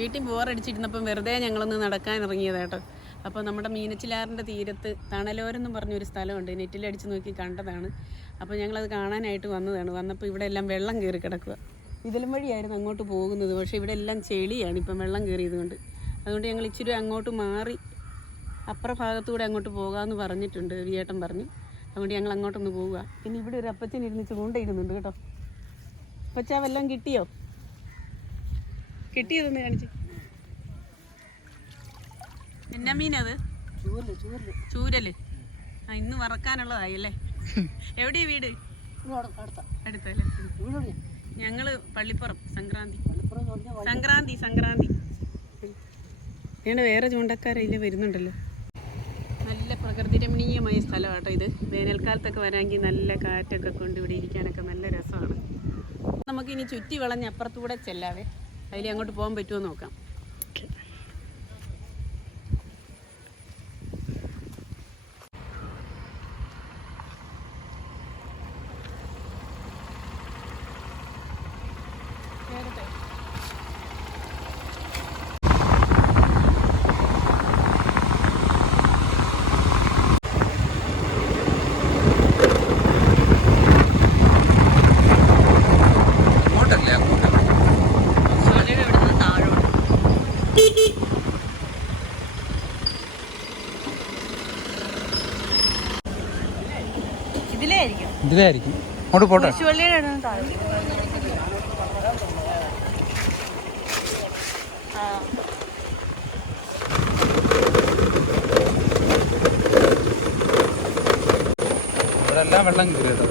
വീട്ടിൽ ബോറടിച്ചിരുന്നപ്പം വെറുതെ ഞങ്ങളൊന്ന് നടക്കാൻ ഇറങ്ങിയതാട്ടോ. അപ്പോൾ നമ്മുടെ മീനച്ചിലാറിന്റെ തീരത്ത് തണലോരെന്നും പറഞ്ഞൊരു സ്ഥലമുണ്ട്. നെറ്റിലടിച്ച് നോക്കി കണ്ടതാണ്. അപ്പോൾ ഞങ്ങളത് കാണാനായിട്ട് വന്നതാണ്. വന്നപ്പോൾ ഇവിടെ എല്ലാം വെള്ളം കയറി കിടക്കുക. ഇതിലും വഴിയായിരുന്നു അങ്ങോട്ട് പോകുന്നത്. പക്ഷേ ഇവിടെ എല്ലാം ചെളിയാണ് ഇപ്പം വെള്ളം കയറിയത് കൊണ്ട്. അതുകൊണ്ട് ഞങ്ങൾ ഇച്ചിരി അങ്ങോട്ട് മാറി അപ്പുറ ഭാഗത്തൂടെ അങ്ങോട്ട് പോകാമെന്ന് പറഞ്ഞിട്ടുണ്ട് വിയേട്ടൻ പറഞ്ഞു. അതുകൊണ്ട് ഞങ്ങൾ അങ്ങോട്ടൊന്ന് പോവുക. പിന്നെ ഇവിടെ ഒരു അപ്പച്ചൻ ഇരുന്ന് ചൂണ്ടയിടുന്നുണ്ട് കേട്ടോ. അപ്പച്ച വല്ലതും കിട്ടിയോ? കിട്ടിയതൊന്ന് കാണിച്ച്. എന്നാ മീനത്? ചൂരൽ ചൂരൽ. ചൂരൽ. ആ ഇന്ന് വറക്കാനുള്ളതായി അല്ലേ? എവിടെയാ വീട്? അടുത്ത. അടുത്തല്ലേ ഞങ്ങൾ പള്ളിപ്പുറം സംക്രാന്തി. സംക്രാന്തി സംക്രാന്തി. ഞങ്ങൾ വേറെ ചൂണ്ടക്കാരില്ല വരുന്നുണ്ടല്ലോ. നല്ല പ്രകൃതി രമണീയമായ സ്ഥലമാട്ടോ ഇത്. വേനൽക്കാലത്തൊക്കെ വരാമെങ്കിൽ നല്ല കാറ്റൊക്കെ കൊണ്ട് ഇവിടെ ഇരിക്കാനൊക്കെ നല്ല രസമാണ്. നമുക്കിനി ചുറ്റി വളഞ്ഞ് അപ്പുറത്തൂടെ ചെല്ലാവേ. അതിൽ അങ്ങോട്ട് പോകാൻ പറ്റുമോ നോക്കാം കേറട്ടെ അങ്ങോട്ടല്ലേ അങ്ങോട്ട് സൂര്യൻ ഇവിടുന്ന് താഴോട്ട് ഇതിലേ ആയിരിക്കും ഇതിലായിരിക്കും അങ്ങോട്ട് പോട്ടെ. കുരിശുപള്ളിയുടെ ഇവിടുന്ന് ആ ഇവിടെ വെള്ളം കയറിയത്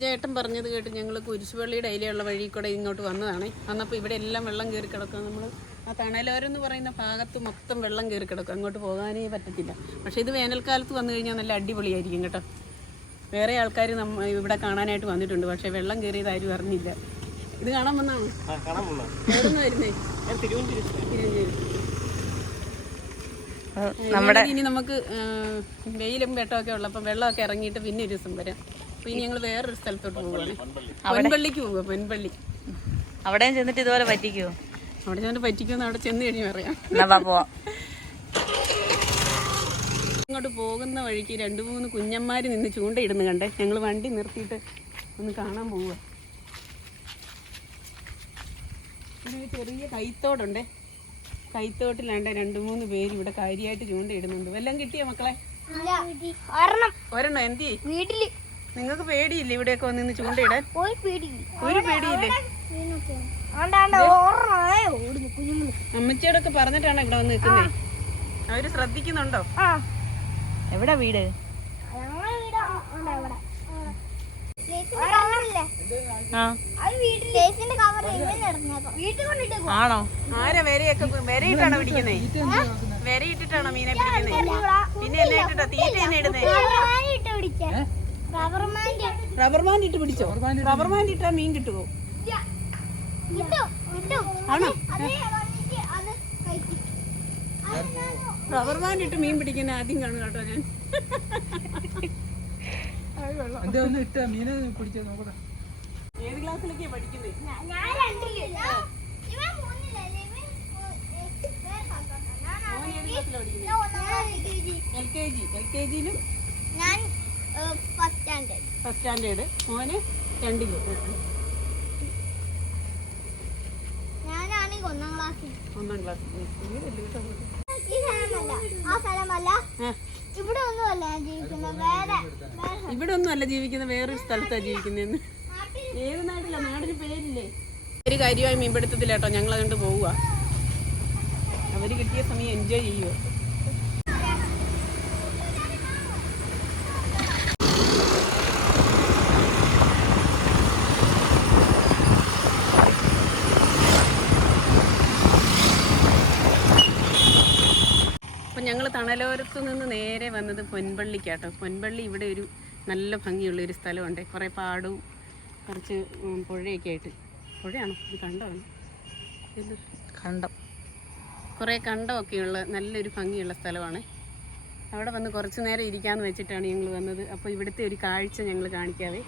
ചേട്ടൻ പറഞ്ഞത് കേട്ട് ഞങ്ങൾ കുരിശുപള്ളിയുടെ അതിലെയുള്ള വഴി കൂടെ ഇങ്ങോട്ട് വന്നതാണ്. വന്നപ്പോൾ ഇവിടെ എല്ലാം വെള്ളം കയറി കിടക്കുക നമ്മൾ ആ തണലോരെന്ന് പറയുന്ന ഭാഗത്ത് മൊത്തം വെള്ളം കയറി കിടക്കും. അങ്ങോട്ട് പോകാനേ പറ്റത്തില്ല. പക്ഷേ ഇത് വേനൽക്കാലത്ത് വന്നു കഴിഞ്ഞാൽ നല്ല അടിപൊളിയായിരിക്കും കേട്ടോ. വേറെ ആൾക്കാർ നമ്മ ഇവിടെ കാണാനായിട്ട് വന്നിട്ടുണ്ട്. പക്ഷേ വെള്ളം കയറിയത് ആരും അറിഞ്ഞില്ല. ഇത് കാണാൻ വന്നാണ് നമ്മുടെ ഇനി നമുക്ക് വെയിലും വെട്ടമൊക്കെ ഉള്ളപ്പോൾ വെള്ളമൊക്കെ ഇറങ്ങിയിട്ട് പിന്നെ ഒരു ദിവസം വരാം. അപ്പൊ ഇനി ഞങ്ങൾ വേറൊരു സ്ഥലത്തോട്ട് പോവുകയാണ് പൊൻപള്ളിക്ക് പോവുക പൊൻപള്ളി. അവിടെയും ചെന്നിട്ട് ഇതുപോലെ പറ്റിക്കുവോ അവിടെ ഞാൻ പറ്റിക്കുമെന്ന് അവിടെ ചെന്ന് കഴിഞ്ഞ് പറയാം പോവാം. ഇങ്ങോട്ട് പോകുന്ന വഴിക്ക് രണ്ട് മൂന്ന് കുഞ്ഞന്മാർ നിന്ന് ചൂണ്ടയിടുന്നു കണ്ടേ. ഞങ്ങൾ വണ്ടി നിർത്തിയിട്ട് ഒന്ന് കാണാൻ പോവുക ഒരു ചെറിയ കൈത്തോടുണ്ടേ. കൈത്തോട്ടിലാണ്ട് രണ്ട് മൂന്ന് പേര് ഇവിടെ കാര്യമായിട്ട് ചൂണ്ടയിടുന്നുണ്ട്. വല്ലതും കിട്ടിയോ മക്കളെ? ഒരെണ്ണം. എന്തി? വീട്ടിൽ. നിങ്ങൾക്ക് പേടിയില്ലേ ഇവിടെയൊക്കെ വന്നിന്ന് ചൂണ്ടയിടാൻ? ഒരു പേടിയില്ലേ. അമ്മച്ചിയോടൊക്കെ പറഞ്ഞിട്ടാണ് ഇവിടെ വന്ന് നിൽക്കുന്നത് അവർ ശ്രദ്ധിക്കുന്നുണ്ടോ? ആ. എവിടെ വീട്? ആണോ? ആരാ വരയൊക്കെ വരയിട്ടാണോ പിടിക്കുന്നേ? വരയിട്ടിട്ടാണോ മീനെ പിടിക്കുന്നേ? പിന്നെ എന്നെ ഇട്ടിട്ടോ തീറ്റ എന്നെ ഇടുന്നേ? ഇട്ട് പിടിച്ച. റബ്ബർ മാൻഡ് റബ്ബർ ബാൻഡ് ഇട്ട് പിടിച്ചോ? റബ്ബർ ബാൻഡ് ഇട്ടാ മീൻ കിട്ടുമോ കിട്ടും. കിട്ടും. ആണോ അത് വന്നിട്ട് അത് കഴിക്കും അത് ഞാൻ റബ്ബർ ബാൻഡ് ഇട്ട് മീൻ പിടിക്കുന്ന ആദ്യം കാണും കേട്ടോ ഞാൻ. ഏത് ക്ലാസ്സിലൊക്കെയാ ഞാൻ L K G. L K ജിയിലും first standard first standard മോന് രണ്ടിൽ ഞാനാണെങ്കിൽ ഒന്നാം ക്ലാസ്സിൽ. ഒന്നാം ക്ലാസ് ഇവിടെ ഒന്നുമല്ല ജീവിക്കുന്ന വേറൊരു സ്ഥലത്താണ് ജീവിക്കുന്നതെന്ന്. ഏത് നാട്ടിലാ? നാടിന് പേരില്ലേ? ഒരു കാര്യമായി മീൻപിടുത്തത്തിലേട്ടോ ഞങ്ങൾ അതുകൊണ്ട് പോവുക. അവർ കിട്ടിയ സമയം എൻജോയ് ചെയ്യുക അപ്പം ഞങ്ങൾ തണലോരത്ത് നിന്ന് നേരെ വന്നത് പൊൻപള്ളിക്കാട്ടോ. പൊൻപള്ളി ഇവിടെ ഒരു നല്ല ഭംഗിയുള്ള ഒരു സ്ഥലമുണ്ട്. കുറേ പാടും കുറച്ച് പുഴയൊക്കെ ആയിട്ട്. പുഴയാണോ? ഇത് കണ്ടമാണ്? ഇത് കണ്ടം. കുറേ കണ്ടമൊക്കെയുള്ള നല്ലൊരു ഭംഗിയുള്ള സ്ഥലമാണ്. അവിടെ വന്ന് കുറച്ച് നേരം ഇരിക്കാമെന്ന് വെച്ചിട്ടാണ് ഞങ്ങൾ വന്നത്. അപ്പോൾ ഇവിടുത്തെ ഒരു കാഴ്ച ഞങ്ങൾ കാണിക്കാതെ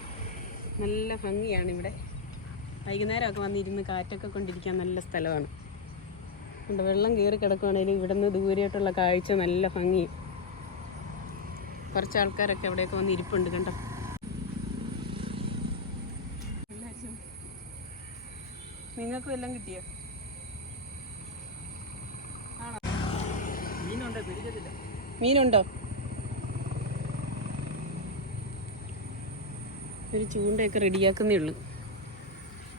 നല്ല ഭംഗിയാണ് ഇവിടെ. വൈകുന്നേരമൊക്കെ വന്നിരുന്ന് കാറ്റൊക്കെ കൊണ്ടിരിക്കാൻ നല്ല സ്ഥലമാണ്. വെള്ളം കയറി കിടക്കുവാണെങ്കിലും ഇവിടുന്ന് ദൂരെയായിട്ടുള്ള കാഴ്ച നല്ല ഭംഗി. കുറച്ച് ആൾക്കാരൊക്കെ അവിടെയൊക്കെ വന്ന് ഇരിപ്പുണ്ട് കണ്ടോ? നിങ്ങൾക്ക് എല്ലാം കിട്ടിയോ? മീനുണ്ടോ? ഒരു ചൂണ്ടയൊക്കെ റെഡിയാക്കുന്നേ ഉള്ളൂ.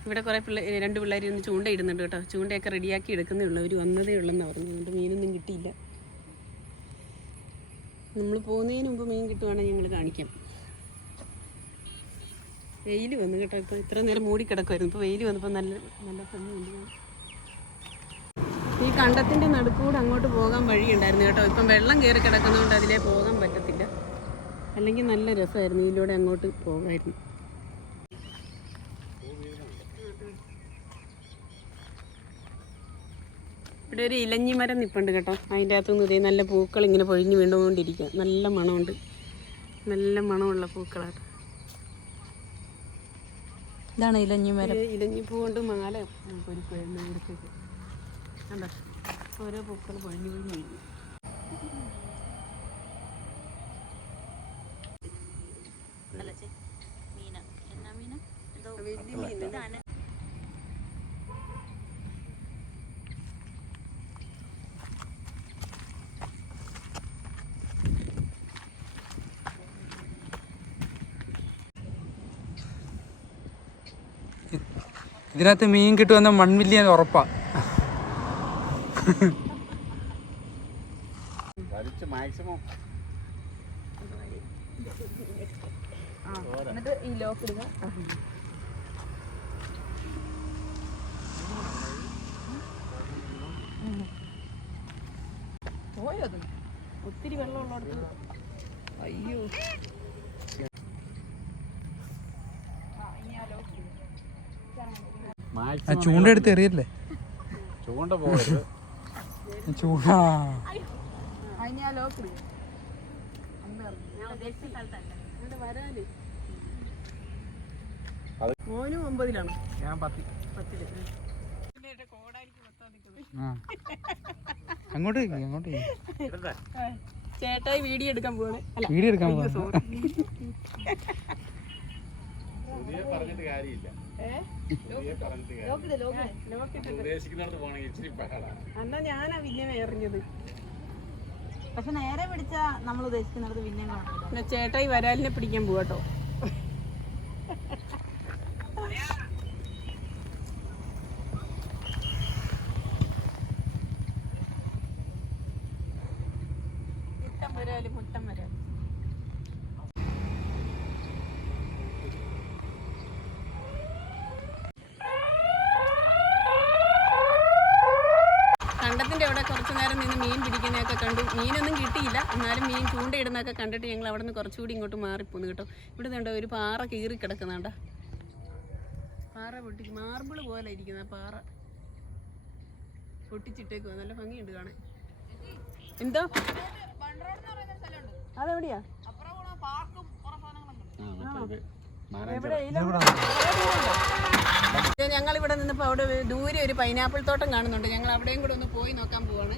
ഇവിടെ കുറേ പിള്ളേർ രണ്ട് പിള്ളേർ ഒന്ന് ചൂണ്ട ഇടുന്നുണ്ട് കേട്ടോ. ചൂണ്ടയൊക്കെ റെഡിയാക്കി എടുക്കുന്നേ ഉള്ളൂ. അവർ വന്നതേ ഉള്ളെന്നാണ് പറഞ്ഞു അതുകൊണ്ട് മീനൊന്നും കിട്ടിയില്ല. നമ്മൾ പോകുന്നതിന് മുമ്പ് മീൻ കിട്ടുവാണെങ്കിൽ ഞങ്ങൾ കാണിക്കാം. വെയിൽ വന്നു കേട്ടോ. ഇപ്പോൾ ഇത്ര നേരം മൂടിക്കിടക്കുമായിരുന്നു ഇപ്പോൾ വെയിൽ വന്നപ്പോൾ നല്ല നല്ല ഭംഗിയുണ്ട്. ഈ കണ്ടത്തിന്റെ നടുക്കൂടെ അങ്ങോട്ട് പോകാൻ വഴിയുണ്ടായിരുന്നു കേട്ടോ. ഇപ്പം വെള്ളം കയറി കിടക്കുന്നതുകൊണ്ട് അതിലേ പോകാൻ പറ്റത്തില്ല. അല്ലെങ്കിൽ നല്ല രസമായിരുന്നു. ഇതിലൂടെ അങ്ങോട്ട് പോകാമായിരുന്നു ഇവിടെ ഒരു ഇലഞ്ഞി മരം നിപ്പുണ്ട് കേട്ടോ. അതിന്റെ അകത്തുനിന്ന് ഇതേ നല്ല പൂക്കൾ ഇങ്ങനെ പൊഴിഞ്ഞ് വീണ്ടുകൊണ്ടിരിക്കുക നല്ല മണമുണ്ട്. നല്ല മണമുള്ള പൂക്കളാണ്. ഇതാണ് ഇലഞ്ഞി മരം. ഇലഞ്ഞി പൂവുണ്ട് കൊണ്ട് മാല കണ്ടോ? ഓരോ പൂക്കൾ പൊഴിഞ്ഞു പൊഴിഞ്ഞു വീഴും വലിയ മീൻ. ഇതിനകത്ത് മീൻ കിട്ടുമെന്ന് മൺമില്ലിയാൻ ഉറപ്പാ. ഒത്തിരി വെള്ളമുള്ള അയ്യോ. ആ ചൂണ്ട എടുത്ത് എറിയല്ലേ? ചൂണ്ട പോകരുത്. മോനും ഒമ്പതിലാണ്. ഞാൻ പത്തി. പത്തിൽ. ആ. അങ്ങോട്ട് അങ്ങോട്ട്. ചേട്ടായി വീഡിയോ എടുക്കാൻ പോവാണ്. അല്ല വീഡിയോ എടുക്കാൻ പോവാ പറഞ്ഞിട്ട് കാര്യമില്ല. എന്നാ ഞാനാ പിന്നെ എറിഞ്ഞത്. പക്ഷെ നേരെ പിടിച്ചാ നമ്മൾ ഉദ്ദേശിക്കുന്നിടത്ത് കാണത്തില്ല പിന്നെ ചേട്ടായി വരാലിനെ പിടിക്കാൻ പോവാട്ടോ. നേരം നിന്ന് മീൻ പിടിക്കുന്നതൊക്കെ കണ്ടു. മീനൊന്നും കിട്ടിയില്ല. എന്നാലും മീൻ ചൂണ്ടയിടുന്നതൊക്കെ കണ്ടിട്ട് ഞങ്ങൾ അവിടെ നിന്ന് കുറച്ചുകൂടി ഇങ്ങോട്ട് മാറിപ്പോന്നു കേട്ടോ. ഇവിടെ കണ്ടോ ഒരു പാറ കീറി കിടക്കുന്നുണ്ട. പാറ പൊട്ടി മാർബിൾ പോലെ ഇരിക്കുന്ന പാറ. പൊട്ടിച്ചിട്ടേക്ക് നല്ല ഭംഗിയുണ്ട് കാണാൻ. എന്തോ? അതെവിടെയാ? ഞങ്ങൾ ഇവിടെ നിന്നിപ്പോ അവിടെ ദൂരെ ഒരു പൈനാപ്പിൾ തോട്ടം കാണുന്നുണ്ട്. ഞങ്ങൾ അവിടെയും കൂടെ ഒന്ന് പോയി നോക്കാൻ പോവാണ്.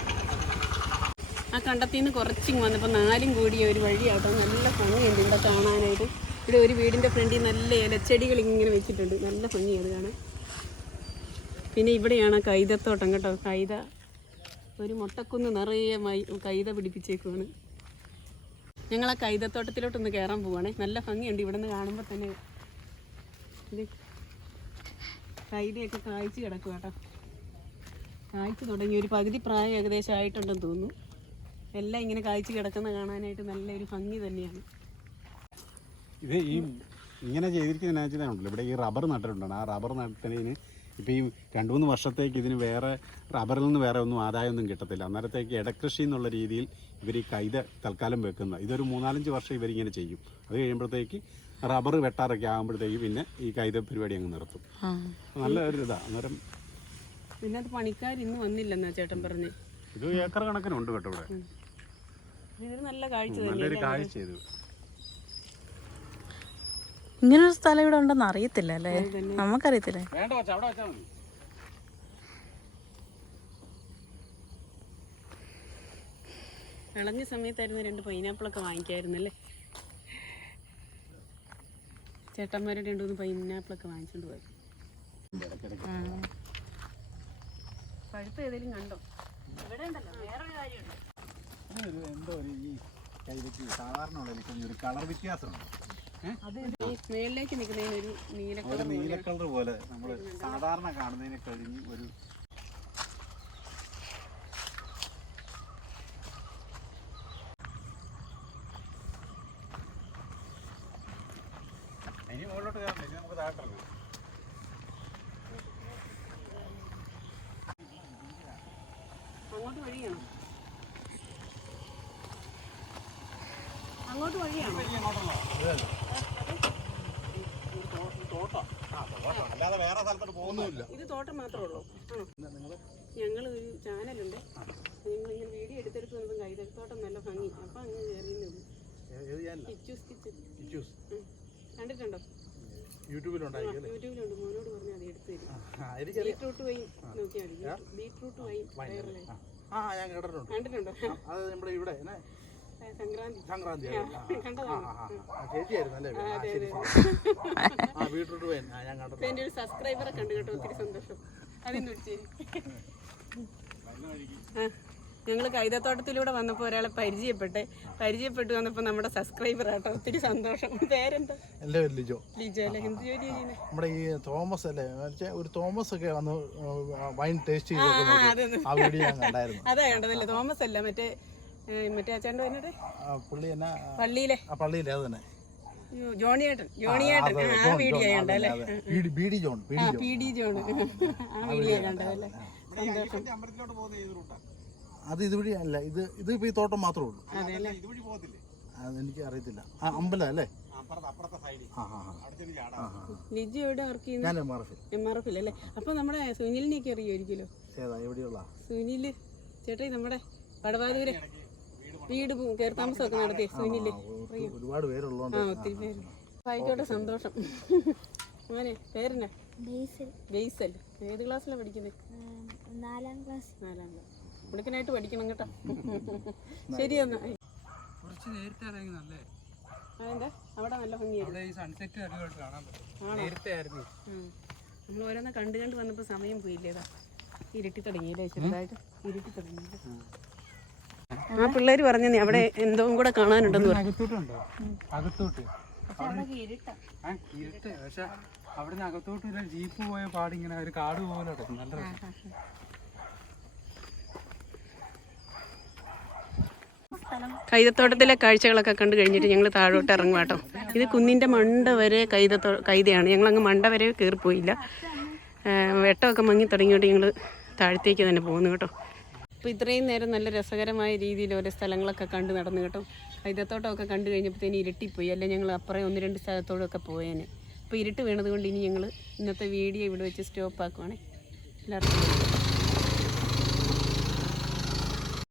ആ കണ്ടത്തിൽ നിന്ന് കുറച്ചിങ് വന്നപ്പോൾ നാലും കൂടിയ ഒരു വഴിയാട്ടോ നല്ല ഭംഗിയുണ്ട് ഇവിടെ കാണാനായിട്ട്. ഇവിടെ ഒരു വീടിന്റെ ഫ്രണ്ടിൽ നല്ല ഇലച്ചെടികൾ ഇങ്ങനെ വെച്ചിട്ടുണ്ട്. നല്ല ഭംഗിയത് കാണാൻ. പിന്നെ ഇവിടെയാണ് കൈതത്തോട്ടം കേട്ടോ. കൈത ഒരു മുട്ടക്കുന്ന് നിറയെ കൈത പിടിപ്പിച്ചേക്കുവാണ്. ഞങ്ങൾ ആ കൈതത്തോട്ടത്തിലോട്ടൊന്ന് കയറാൻ പോവാണേ. നല്ല ഭംഗിയുണ്ട് ഇവിടെ നിന്ന് കാണുമ്പോൾ തന്നെ കൈതയൊക്കെ കായ്ച്ച് കിടക്കുക കേട്ടോ കായ്ച്ചു തുടങ്ങി. ഒരു പകുതി പ്രായം ഏകദേശം ആയിട്ടുണ്ടെന്ന് തോന്നുന്നു. എല്ലാം ഇങ്ങനെ കായ്ച്ചു കിടക്കുന്ന കാണാനായിട്ട് നല്ലൊരു ഭംഗി തന്നെയാണ്. ഇത് ഈ ഇങ്ങനെ ചെയ്തിരിക്കുന്ന ഉണ്ടല്ലോ ഇവിടെ ഈ റബ്ബർ നട്ടിട്ടുണ്ടാണ്. ആ റബ്ബർ നട്ടതിന് ഇപ്പോൾ ഈ രണ്ട് മൂന്ന് വർഷത്തേക്ക് ഇതിന് വേറെ റബ്ബറിൽ നിന്ന് വേറെ ഒന്നും ആദായമൊന്നും കിട്ടത്തില്ല. അന്നേരത്തേക്ക് ഇടക്കൃഷി എന്നുള്ള രീതിയിൽ ഇവർ ഈ കൈത തൽക്കാലം വെക്കുന്ന ഇതൊരു മൂന്നാലഞ്ച് വർഷം ഇവരിങ്ങനെ ചെയ്യും. അത് കഴിയുമ്പോഴത്തേക്ക് റബ്ബർ വെട്ടാറൊക്കെ ആകുമ്പോഴത്തേക്ക് പിന്നെ ഈ കൈത പരിപാടി അങ്ങ് നിർത്തും. നല്ല ഒരു ഇതാണ് അന്നേരം പിന്നെ അത് പണിക്കാർ ഇന്ന് വന്നില്ലെന്നാ ചേട്ടൻ പറഞ്ഞ്? ഇത് ഏക്കർ കണക്കിനുണ്ട് കേട്ടോ ഇവിടെ. ഇതൊരു നല്ല കാഴ്ച നല്ലൊരു തന്നെ കാഴ്ച ഇത്. ഇങ്ങനൊരു സ്ഥലം ഇവിടെ ഉണ്ടെന്ന് അറിയത്തില്ല അല്ലേ? നമുക്കറിയത്തില്ലേ? വേണ്ട വച്ചാ അവിടെ വെച്ചാൽ മതി. വിളഞ്ഞ സമയത്തായിരുന്നു രണ്ട് പൈനാപ്പിളൊക്കെ വാങ്ങിക്കായിരുന്നല്ലേ? ചേട്ടന്മാരുടെ രണ്ട് മൂന്ന് പൈനാപ്പിളൊക്കെ വാങ്ങിച്ചോണ്ട് പോയി. പഴുപ്പ് ഏതെങ്കിലും കണ്ടോ? ഇവിടെ ഉണ്ടല്ലോ വേറൊരു കാര്യമുണ്ട്. ഇതൊരു എന്തോ ഒരു ഈ കൈവയ്ക്ക് സാധാരണ ഒരു കളർ വ്യത്യാസമുണ്ട്. മേളിലേക്ക് നിൽക്കുന്നതിന് ഒരു നീല ഒരു നീല കളർ പോലെ നമ്മൾ സാധാരണ കാണുന്നതിനെ കഴിഞ്ഞ് ഒരു ഇനി മുകളിലോട്ട് കയറണ്ട ഇനി നമുക്ക് താഴത്തിറങ്ങാം അല്ലാതെ വേറെ സ്ഥലത്തോട്ട് പോകുന്നില്ല. ഇത് തോട്ടം മാത്രമേ ഉള്ളൂ. ഞങ്ങൾ ഒരു ചാനലുണ്ട്. നിങ്ങൾ ഇങ്ങനെ വീഡിയോ എടുത്തെടുത്ത് വന്നപ്പോൾ കൈതൽത്തോട്ടം നല്ല ഭംഗി. അപ്പം അങ്ങ്. കണ്ടിട്ടുണ്ടോ? യൂട്യൂബിലുണ്ടായിരിക്കും യൂട്യൂബിലുണ്ട്. മോനോട് പറഞ്ഞാൽ അത് എടുത്തു തരും. ബീട്രൂട്ട് വൈൻ നോക്കിയാൽ മതി. ബീട്രൂട്ട് വൈൻ ആ. ഞാൻ കേട്ടിട്ടുണ്ട്. കണ്ടിട്ടുണ്ടോ? അത് നമ്മുടെ ഇവിടെ സംക്രാന്തി. ചേച്ചിയായിരുന്നു അല്ലേ? ആ, ബീട്രൂട്ട് പോയി. ഞാൻ എന്റെ ഒരു സബ്സ്ക്രൈബറെ കണ്ടു കേട്ടോ ഒത്തിരി സന്തോഷം. ഞങ്ങൾ കൈതത്തോട്ടത്തിലൂടെ വന്നപ്പോൾ ഒരാളെ പരിചയപ്പെട്ടെ. പരിചയപ്പെട്ടു വന്നപ്പോൾ നമ്മുടെ സബ്സ്ക്രൈബർ ആട്ടോ ഒത്തിരി സന്തോഷം. പേരെന്താ? എന്റെ പേര് ലിജോ. ലിജോ അല്ലേ? എന്ത് ജോലി ചെയ്യുന്നത് നമ്മുടെ ഈ തോമസ് അല്ലേ? ഒരു തോമസ് ഒക്കെ വന്ന് വൈൻ ടേസ്റ്റ് ചെയ്ത് അതെ കണ്ടതല്ലേ? തോമസ് അല്ല മറ്റേ മറ്റേ അച്ഛന്റെ പുള്ളി എന്നാ പള്ളിയിലെ. ആ പള്ളിയിലെ അത് തന്നെ. ജോണി അതെ, ആ ജോൺ, വീഡിയോ കണ്ടല്ലേ ആ ബീഡി ജോൺ പി ഡി ജോൺ. ആ വീഡിയോ കണ്ടതല്ലേ സന്തോഷം. അമ്പലത്തിലോട്ട് പോകുന്ന ഏത് റൂട്ടാണ് അത് ഇതുവഴി അല്ല ഇത് ഇത് ഇപ്പൊ ഈ തോട്ടം മാത്രമേ ഉള്ളൂ. എനിക്ക് അറിയത്തില്ല. അമ്പലം അല്ലേ? അപ്പുറത്തെ അപ്പുറത്തെ സൈഡിൽ. ആ ആ ആ. അവിടെ ചെന്ന് ചാടാം ലിജു എവിടെ വർക്ക് ചെയ്യുന്നു? ഞാൻ എം ആർ എഫിൽ അല്ലേ? അപ്പോൾ നമ്മുടെ സുനിലിനെയൊക്കെ അറിയുമായിരിക്കുമല്ലോ. നമ്മുടെ വടവാതൂര് വീട് കയറി താമസമൊക്കെ നടത്തി. സുനിൽ. ഒരുപാട് പേരുള്ളതുകൊണ്ട്. ആ ഒത്തിരി പേര്. ആയിക്കോട്ടെ സന്തോഷം. മോനെ പേരെന്നാ? ബേസൽ. ഏത് ക്ലാസ്സിലാണ് പഠിക്കുന്നത് നാലാം ക്ലാസ്. നാലാം ക്ലാസ്. മിടുക്കനായിട്ട് പഠിക്കണം കേട്ടോ. ശരി എന്നാ. കുറച്ച് നേരത്തെ ആണെങ്കിൽ നല്ലേ? അതെന്താ? അവിടെ നല്ല ഭംഗിയായിരുന്നു അവിടെ ഈ സൺസെറ്റ് അടിപൊളിയായിട്ട് കാണാൻ പറ്റും. നേരത്തെ ആയിരുന്നു. നമ്മൾ ഓരോന്ന് കണ്ട് കണ്ട് വന്നപ്പോൾ സമയം പോയില്ലേതാ ഇരുട്ടി തുടങ്ങിയില്ലേ ചെറുതായിട്ട്? ഇരുട്ടി തുടങ്ങിയില്ലേ ആ പിള്ളേർ പറഞ്ഞു നീ അവിടെ എന്തോ കൂടെ കാണാനുണ്ടെന്ന് പറഞ്ഞു. അകത്തോട്ടുണ്ടോ. അകത്തോട്ട്. ആ ഇരുട്ട്. പക്ഷെ അവിടെ നിന്ന് അകത്തോട്ട് ഒരു ജീപ്പ് പോയ പാടിങ്ങനെ ഒരു കാട് പോലെ നല്ല കൈതത്തോട്ടത്തിലെ കാഴ്ചകളൊക്കെ കണ്ടു കഴിഞ്ഞിട്ട് ഞങ്ങൾ താഴോട്ട് ഇറങ്ങും കേട്ടോ. ഇത് കുന്നിന്റെ മണ്ട വരെ കൈതത്തോ കൈതയാണ്. ഞങ്ങളങ്ങ് മണ്ട വരെ കയറിപ്പോയില്ല. വെട്ടമൊക്കെ മങ്ങി തുടങ്ങിയിട്ട് ഞങ്ങൾ താഴത്തേക്ക് തന്നെ പോകുന്നു കേട്ടോ. അപ്പോൾ ഇത്രയും നേരം നല്ല രസകരമായ രീതിയിൽ ഓരോ സ്ഥലങ്ങളൊക്കെ കണ്ടു നടന്നു കേട്ടോ. കൈതത്തോട്ടമൊക്കെ കണ്ടു കഴിഞ്ഞപ്പോഴത്തേന് ഇരുട്ടിപ്പോയി. അല്ലെ ഞങ്ങൾ അപ്പുറം ഒന്ന് രണ്ട് സ്ഥലത്തോടൊക്കെ പോയേനെ. അപ്പോൾ ഇരുട്ട് വീണതുകൊണ്ട് ഇനി ഞങ്ങൾ ഇന്നത്തെ വീഡിയോ ഇവിടെ വെച്ച് സ്റ്റോപ്പ് ആക്കുവാണേ എല്ലാവർക്കും